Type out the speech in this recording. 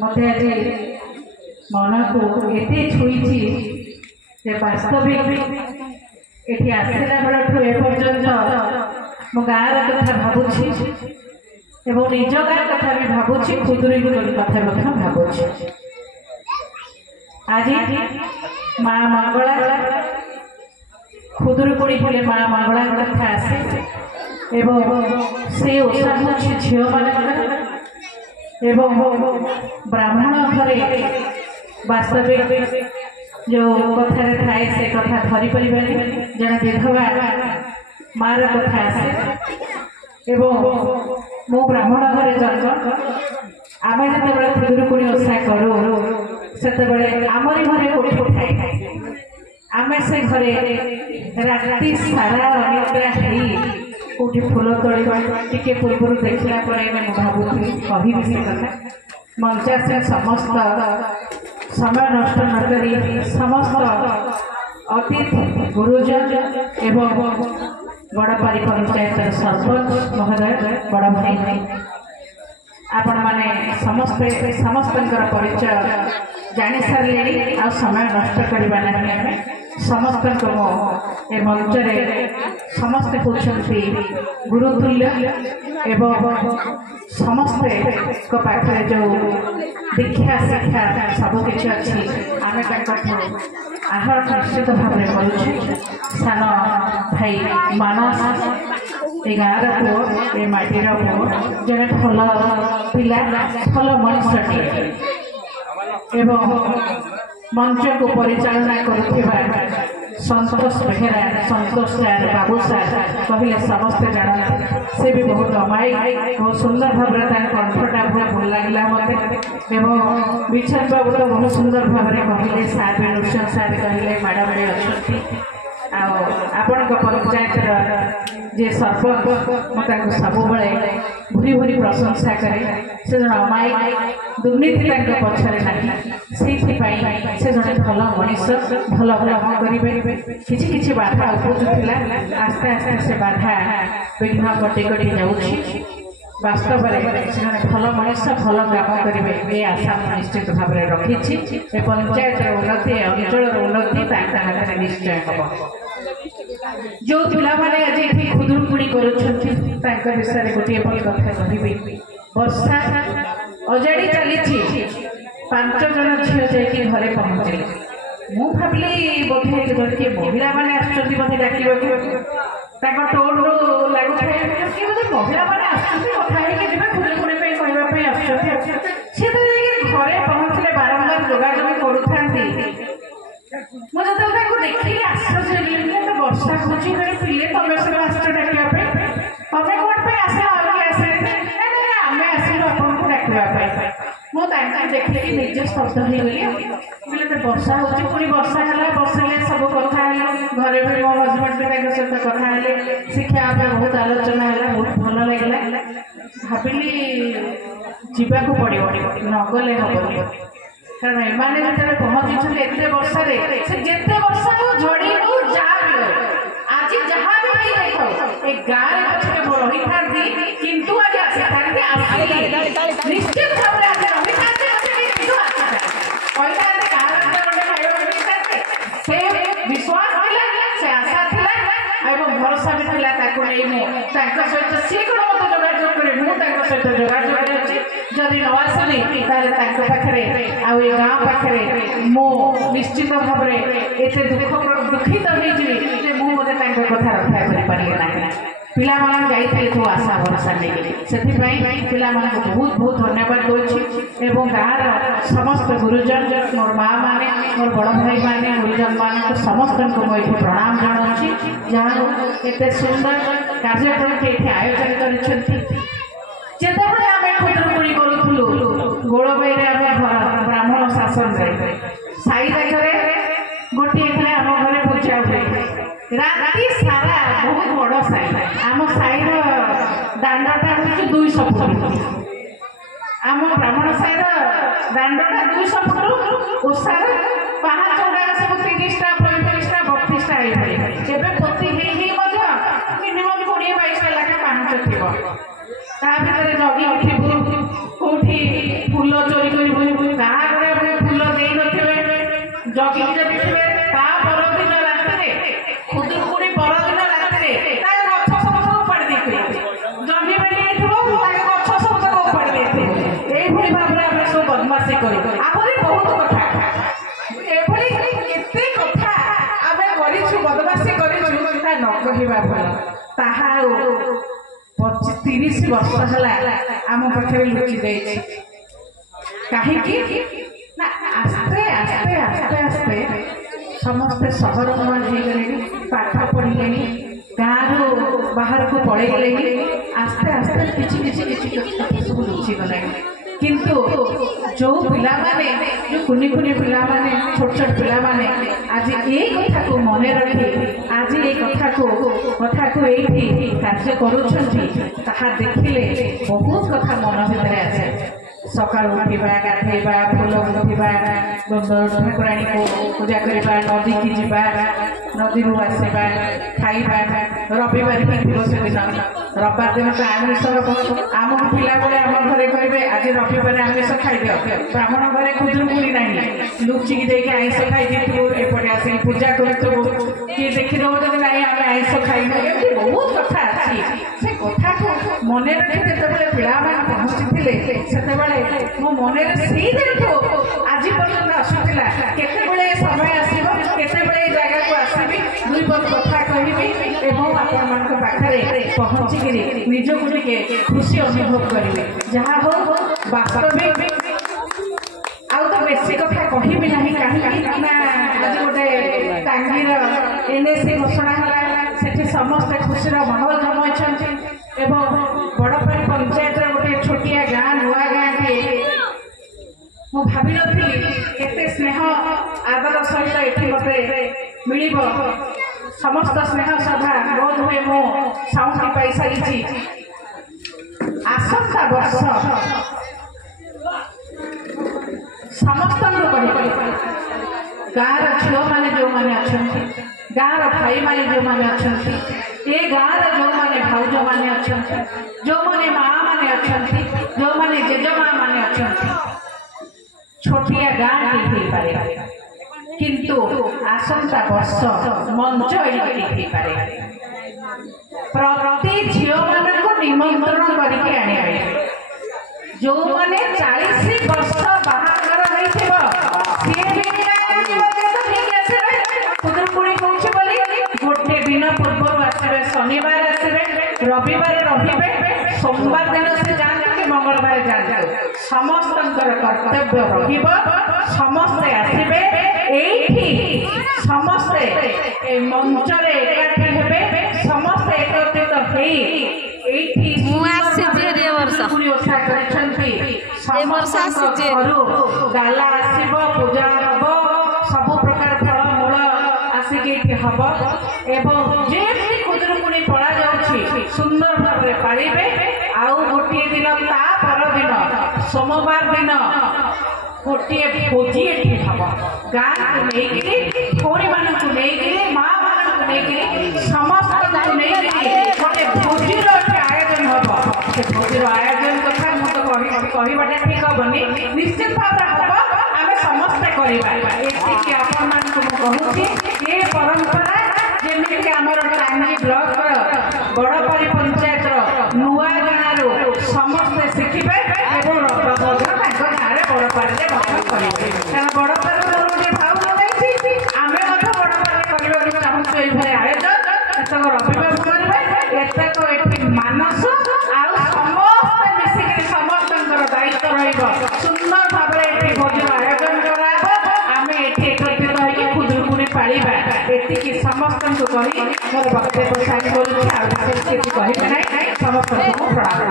मत आज मन को एत छुई वास्तविक ये आसला बेलू एपर्यंत मो गाँव कथा भावुची निज गाँ कथा भी भावुची खुदुरी कथा भावुची। आज माँ मंगला खुदुरी बोले माँ मंगला कथा आसे से ओषा हूँ झील मान ब्राह्मण घरे वास्तविक जो कथा थाए से कथा धरी पारे जन विधवा मार कथा आसे मो ब्राह्मण घरे जन्म आम जो खुदुरी ओषा करूँ से आमरी घरे कोठी थाए आम से घरे राति सारा अनिद्रा कौटी फूल तोड़ टे पूर्व देखला भावुली कहि से कथा मंचा से समस्त समय नष्ट नक समस्त अतिथि गुरुजन एवं बड़पारी पंचायत सरपंच महोदय बड़ भाई आपण माने समस्ते समस्त परिचय जानी सारे आ समय नष्ट करवा नहीं समस्त मंचरे समस्ते होती गुरुतुल्य एवं समस्ते पाखे जो दीक्षा शिक्षा सबकि अच्छी आम आहर निश्चित भाव में करुँ सान भाई मानस ये गाँव पुओ ये माटीर पुओ जड़े भल पिला भल मनुष्यटे मंच को परिचालना करुवा संतोष बेहेरा संतोष सार बाबू सार कहले समस्ते जानते से भी बहुत अमायिक बहुत सुंदर भाव कंठटा बहुत भल लगे मत विचन बाबू तो बहुत सुंदर भाव में कहले सार भी नृसिंह सार कहले मैडम भी अच्छा आपण पंचायत जे सरपंच मत सब भूरी भूरी प्रशंसा करे से जन अमायिक दुर्नीति पछरे ना से जड़े भल मनीष भल भल करेंगे कि बाधा उपजुला आस्ते आस्ते से बाधा विघ्न कटी कटी जाऊँगी वास्तव में भल मनीष भल काम करेंगे ये आशा निश्चित भाव में रखी पंचायत उन्नति अंचल उन्नति हाथ में निश्चय हम जो पिला माने आज ये खुदुरी कर विषय गोटे कथा कहि वर्षा अजाड़ी चली 5 जन झील जाकि घरे पहुँचे मु भाविली बोधे किए महिला मैंने आसुँच बोधे डाक टोल रू लगुए महिला मैंने आसुँच खुदुरी कहवाई आसुँच सी तो घरे पहुँचले बारंबार जोगाजोग करूँ मुझे देखिए आश्चर्य वर्षा हूँ पिले तुम सब आस डाकवाई तुम कौन आस आम आसलु आपको डाकवाई मुझे देखिए निजे स्तब्ध हो गली बोले वर्षा हो पुणी वर्षा है बसले सब कथा घरे भी मो हजबैंड भी सहित कथा शिक्षा बहुत आलोचना है बहुत भल लगे भाविली जावाक पड़ो नगले हम कारण एमाने जो पहुँची एत वर्षा जिते वर्षा हो झड़ी हो जहाँ भी हो आज जहाँ भी देखो एक गाँव रही था किंतु आज आसी निश्चित भाव में आज रही से विश्वास से आशा भरोसा भी सहित सी कौन मत जोगाजोग करे मुझे सहित जोगाजोग अच्छी जदि न आसली पाखे आए गाँव पाखे मो निश्चित भाव में एत दुखित हो मुझे कथा रक्षा कर पिला जाइए जो आशा भरोसा नहीं से पिला बहुत बहुत धन्यवाद दूसरी गाँव समस्त गुरुजन मोर माँ मैंने मोर बड़ भाई मैंने गुरुजन मान समस्त मुझे प्रणाम जनाऊँ जहाँ एत सुंदर कार्यक्रम ये आयोजन करते आम खुदुरी करूँ गोलबई ब्राह्मण शासन साई जागे गोटे आम घर पूजा हुए राति सारा बहुत बड़ साई आम साईर दांडा हूँ 200 फुट आम ब्राह्मण साईर दांडा 200 फुट ओषार पाहाच सब 30टा 35टा 32टा एवं पोती मिनिमम 20-22टा लेखा पाहाच थी ता भर जगी उठू कौटी फूल चोरी कर बदमाशी करू आहुरी बहुत कथा एभली केते कथा आमे करिछु बदमाशी करिछु ता न कहिबा भल ताहा 25-30 वर्ष हला आम पाखे लुचि जाइछि कहीं ना आस्ते आस्ते आस्ते आस्ते समस्ते सहर मान हो गले पाठ पढ़ले गाँव बाहर को पड़े गले आस्ते आस्ते किसी सब लुचि गला किंतु जो पिला माने जो कुनी कुनी पिला माने छोट छोट पिला माने आज ये कथा को मन रखी आज ये कथा को एठी कार्य करूछंती ताहा देखिले बहुत कथा मन भितर आसे सकाल उठा गाधेबा फूल गुंथा ठाकुराणी को पूजा करवा नदी की जीवा नदी आसवा खाइबा रविवार भी थी से दिन रविवार दिन तो आमिष आम पिला बेले आम घरे कहे आज रविवार आमिष खाइद ब्राह्मण घरे खुदुरुकुणी ना लुचिकी देख आइष खाई एपटे आसिक पूजा करूँ किए देखिदेव जब ना आम आइष खाइबू बहुत कथा अच्छी से कथा को मन रखी जिते पिला पहुँची से मो मन आज पर्यटन आसूला केते समय आसो केते जगह को आसबि दुई पद कथा कहबी एवं आपण पाखे पहुँचिक निजक टे खुशी अनुभव करेंगे जहाँ हो वास्तविक आउ तो बेसी कथा कहबी ना कहीं आज गोटे टांगीर एनएसी घोषणा है समस्ते खुशीर माहौल जमाई एवं बड़पारी पंचायत गोटे छोटिया गाँ नुआ गाँ टे मु भावी नी स्नेह आदर सहित ये मत मिल समस्त स्नेह श्रद्धा बोध हुए मो साउंड पाई सारी आसंता वर्ष समस्त गाँव झील मैंने जो मैंने अच्छा गाँव भाई मैंने जो मैंने अच्छा ये गाँव जो मैंने भाउज मैंने अच्छा जो मैंने माँ मैंने अच्छा जो मैंने जेजेमा मैंने अच्छा छोटिया गाँ हो पारे किंतु आसंता वर्ष मंच ये प्रति झील मान को निमंत्रण करके आने जो मैंने 40 वर्ष बाहागर खुदुरुकुणी गोटे दिन पूर्व आसवे शनिवार आसवे रविवार रे सोमवार दिन से जाते कि मंगलवार जाते समस्त कर्तव्य समस्ते आसवे समस्ते मंच एकाठी हे समस्ते एकत्रित डाला आसब पूजा हम सब प्रकार फलमूल आसिक हम एवं जेमती खुदुरुकुणी पड़ा जाऊँगी सुंदर भाव में पाड़े आउ गोटे दिन ता पर दिन सोमवार दिन गोटे भोजी ये हम गाँ को लेकिन भौणी मान को लेकिन माँ मान को लेकिन समस्त को लेकिन गोटे भोजीर आयोजन हम से भोजीर आयोजन कथा मुझे कहवाटा ठीक हेनी निश्चित भाव हम आम समस्ते करवा आपण कहूँ ये परंपरा जमीक आमर टांगी ब्लॉक बड़पारी पंचायत नुआ गाँव समस्ते शिखे बड़पारी कारण बड़पारी भाव लगाई आम बड़पारी करने चाहूँ ये आयोजन एतक रविवार करेंगे एतक ये मानस समस्ते मिसिक समस्त दायित्व रुंदर भाव में भोजन आयोजन करामे एकत्रित होकर खुदुरुकुणी पाड़ा ये समस्त मोर वक्तव्य सारी करें समस्त प्रणाम।